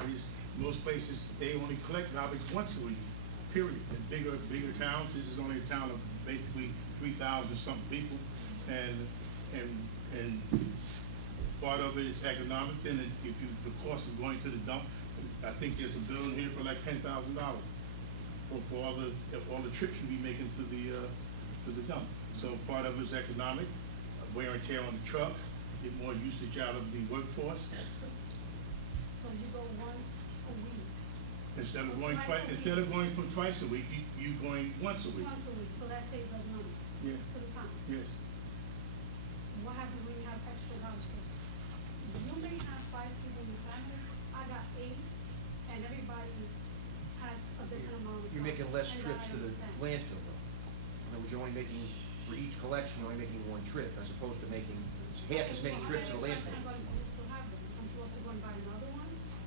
municipalities, most places, they only collect garbage once a week, period. In bigger towns, this is only a town of basically 3,000 something people, and part of it is economic. Then if you, the cost of going to the dump, I think there's a bill in here for like $10,000 for all the trips you be making to the dump. So part of it is economic, wear and tear on the truck, get more usage out of the workforce. So you go once a week? Instead of going from twice a week, you going once a week. Once a week, so that saves us money. Yeah. For the time. Yes. What happens when you have extra garbage cans? You may have 5 people in your family, I got 8, and everybody has a different amount of. You're making less and trips I to the understand. landfill though. In other words, you're only making, for each collection, you're only making 1 trip, as opposed to making half as many trips to the landfill. I'm going to have them. I'm supposed to go and buy another one?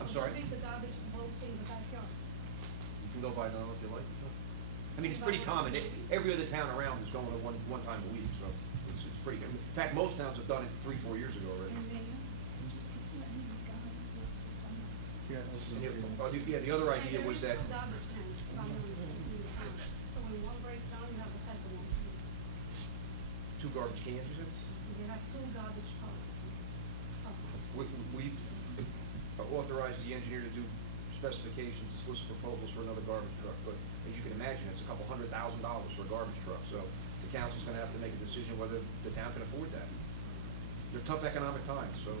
I'm sorry? Or just leave the garbage both in the backyard? You can go buy another if you like. I mean, it's pretty common. Every other town around is going to one time a week, so it's pretty good. In fact, most towns have done it 3-4 years ago already. Yeah, the other idea was that. So when one breaks down, you have a second one. 2 garbage cans, you said? You have 2 garbage trucks. We authorized the engineer to do specifications, to solicit proposals for another garbage truck, but as you can imagine, it's a couple $100,000 for a garbage truck, so the council's gonna have to make a decision whether the town can afford that. They're tough economic times, so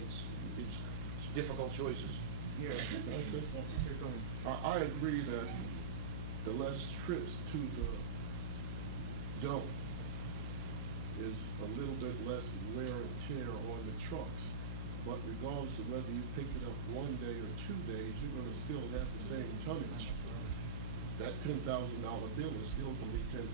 it's difficult choices. Yeah, I agree that the less trips to the dump is a little bit less wear and tear on the trucks. But regardless of whether you pick it up 1 day or 2 days, you're gonna still have the same tonnage. That $10,000 bill is still gonna be $10,000.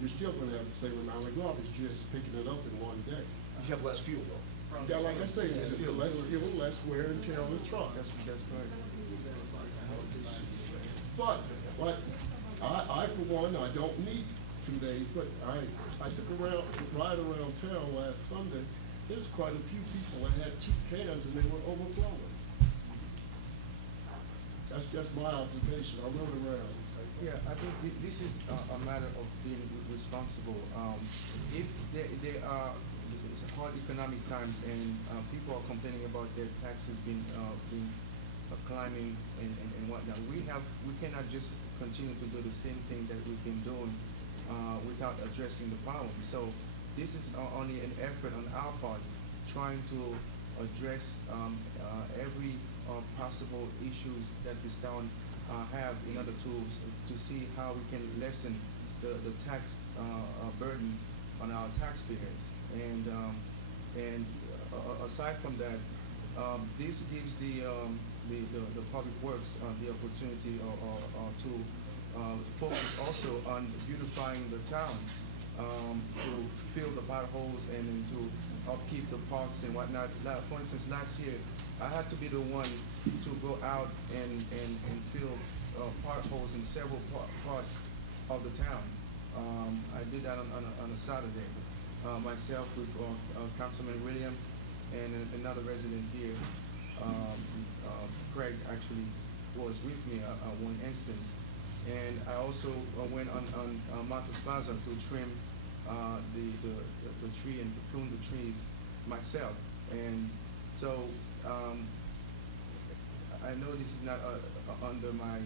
You're still gonna have the same amount of garbage, just picking it up in 1 day. You have less fuel though. Yeah, like I say, less fuel, less wear and tear on the truck. That's right. But I for one, I don't need 2 days, but I took a ride around town last Sunday. There's quite a few people that had 2 cans and they were overflowing. That's just my observation. I rode around. Yeah, I think this is a matter of being responsible. If there are hard economic times and people are complaining about their taxes being climbing and whatnot, we cannot just continue to do the same thing that we've been doing without addressing the problem. So this is only an effort on our part, trying to address every possible issues that this town have in order to see how we can lessen the tax burden on our taxpayers. And aside from that, this gives the public works the opportunity to focus also on beautifying the town, to fill the potholes and to upkeep the parks and whatnot. For instance, last year I had to be the one to go out and fill potholes in several parts of the town. I did that on a Saturday. Myself with Councilman William and another resident here, Craig actually was with me at one instance. And I also went on Marcus Plaza to trim the tree and to prune the trees myself. And so I know this is not under my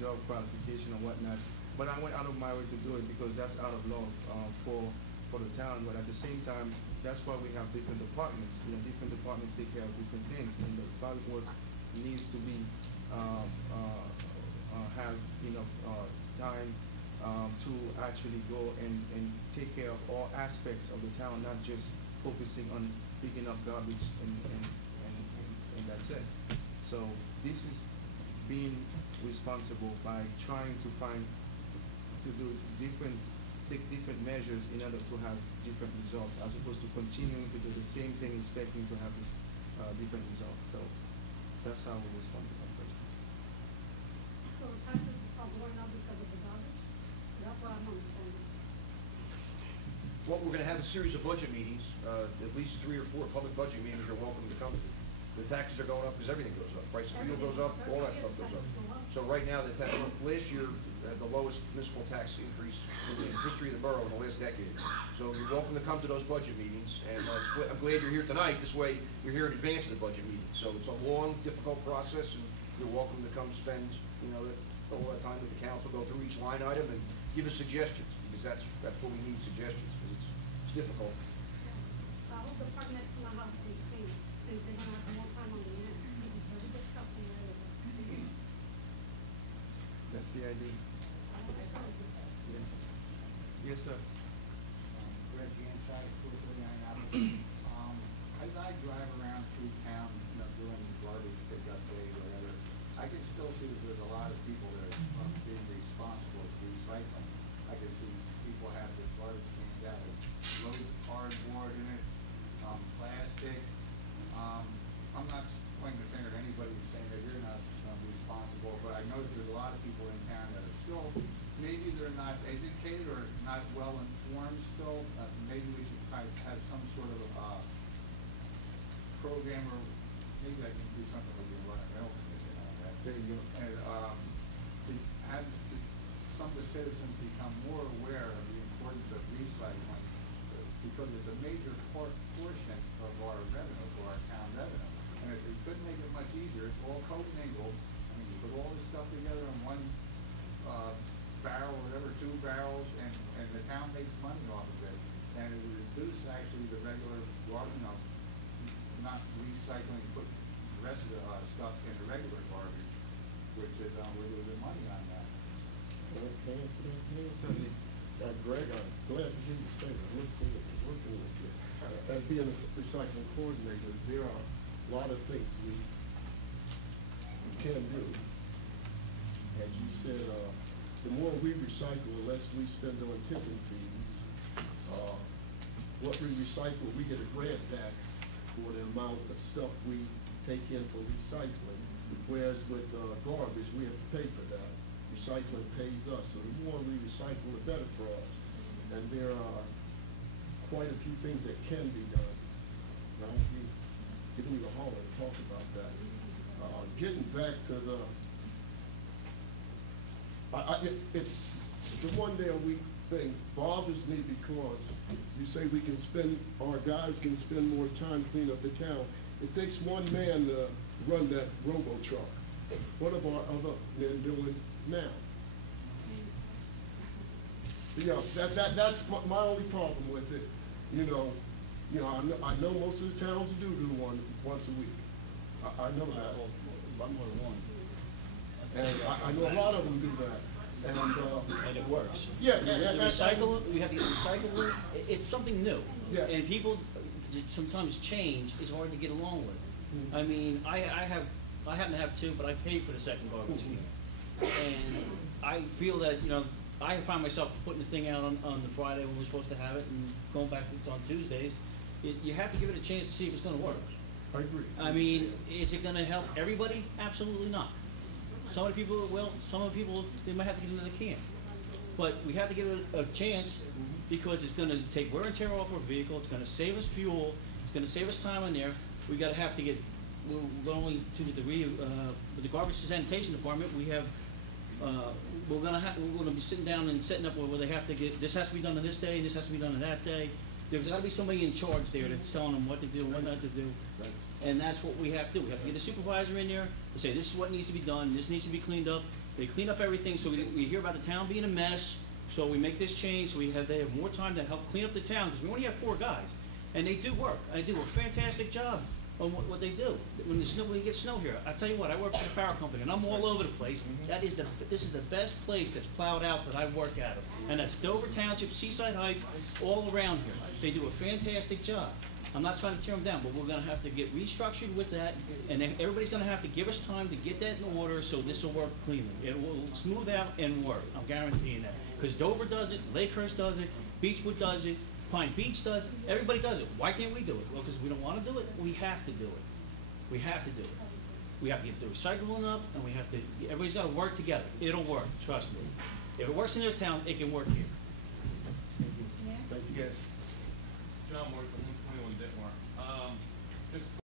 job qualification or whatnot, but I went out of my way to do it because that's out of law for the town. But at the same time, that's why we have different departments. You know, different departments take care of different things, and the public works needs to be have time to actually go and take care of all aspects of the town, not just focusing on picking up garbage and that's it. So this is being responsible by trying to take different measures in order to have different results, as opposed to continuing to do the same thing, expecting to have this different results. So that's how we respond to that question. So taxes are going up because of the garbage? That's what I'm understanding. We're gonna have a series of budget meetings, at least 3 or 4 public budget meetings you're welcome to come to. The taxes are going up because everything goes up. Price of fuel goes up, all that stuff goes up. So right now, last year, had the lowest municipal tax increase in the history of the borough in the last decade. So you're welcome to come to those budget meetings, and I'm glad you're here tonight. This way, you're here in advance of the budget meeting. So it's a long, difficult process, and you're welcome to come spend, all that time with the council, go through each line item, and give us suggestions, because that's what we need, suggestions, because it's difficult. I hope the park next to my house is clean, since they're gonna have more time on the end. It's very disgusting where they live. That's the idea. Yeah. Yes, sir. Greg Ganside, 439 Avenue. As I drive around through town, doing garbage pickup day, whatever, I can still see that there's a lot of people that are being responsible for recycling. I can see people have the garbage cans out with loads of cardboard in it, plastic. I'm not pointing the finger at anybody who's saying that you're not responsible, but I notice there's a lot of people in town that are still, maybe they're not educated or not well informed still. Maybe we should try to have some sort of program, or maybe I can do something with the environmental commission on that. There you go. And to have some of the citizens become more aware of the importance of recycling, because it's a major portion of our revenue, for our town revenue. And if we could make it much easier, it's all co-mingled. I mean, you put all this stuff together in one barrel, or whatever, 2 barrels, and the town makes money off of it. And it would reduce actually the regular, not recycling, put the rest of the stuff in the regular garbage, which is, we're losing money on that. Can I answer that, please? Certainly. Greg, I'm glad to hear you say that. Look forward to working with you. As being a recycling coordinator, there are a lot of things we can do. As you said, the more we recycle, the less we spend on tipping fees. What we recycle, we get a grant back for the amount of stuff we take in for recycling. Whereas with garbage, we have to pay for that. Recycling pays us, so the more we recycle, the better for us. And there are quite a few things that can be done. And I'll be giving you a holler to talk about that. Getting back to it's the 1 day a week thing bothers me, because you say we can spend, our guys can spend more time cleaning up the town. It takes 1 man to run that robo truck. What are our other men doing now? Yeah, that's my only problem with it. I know most of the towns do one once a week. I know that. More than one. And I know a lot of them do that. And it works. Yeah, The recycle, we have to get recyclable. It's something new. Yeah. And people sometimes change is hard to get along with. I mean, I happen to have 2, but I pay for the second garbage can. And I feel that, I find myself putting the thing out on the Friday when we're supposed to have it, and going back to it's on Tuesdays. You have to give it a chance to see if it's gonna work. I agree. I mean, is it gonna help everybody? Absolutely not. Some of the people will, some of the people, they might have to get another can. But we have to give it a chance, because it's gonna take wear and tear off our vehicle, it's gonna save us fuel, it's gonna save us time on there. We gotta have to get, we're going to the degree of, with the garbage and sanitation department, we have, we're gonna be sitting down and setting up where they have to get, this has to be done on this day, this has to be done on that day. There's gotta be somebody in charge there that's telling them what to do and what not to do. And that's what we have to do. We have to get a supervisor in there to say, this is what needs to be done, this needs to be cleaned up. They clean up everything, so we hear about the town being a mess, so we make this change, so they have more time to help clean up the town, because we only have 4 guys. And they do work. They do a fantastic job on what they do. When we get snow here, I tell you what, I work for the power company, and I'm all over the place. This is the best place that's plowed out that I work out of. And that's Dover Township, Seaside Heights, all around here. They do a fantastic job. I'm not trying to tear them down, but we're gonna have to get restructured with that, and then everybody's gonna have to give us time to get that in order, so this will work cleanly. It will smooth out and work, I'm guaranteeing that. Because Dover does it, Lakehurst does it, Beechwood does it, Pine Beach does it, everybody does it. Why can't we do it? Well, because we don't wanna do it, we have to do it. We have to do it. We have to get the recycling up, and we have to, everybody's gotta work together. It'll work, trust me. If it works in this town, it can work here. Thank you. Yes. John Morrison, 121 Detmar. Just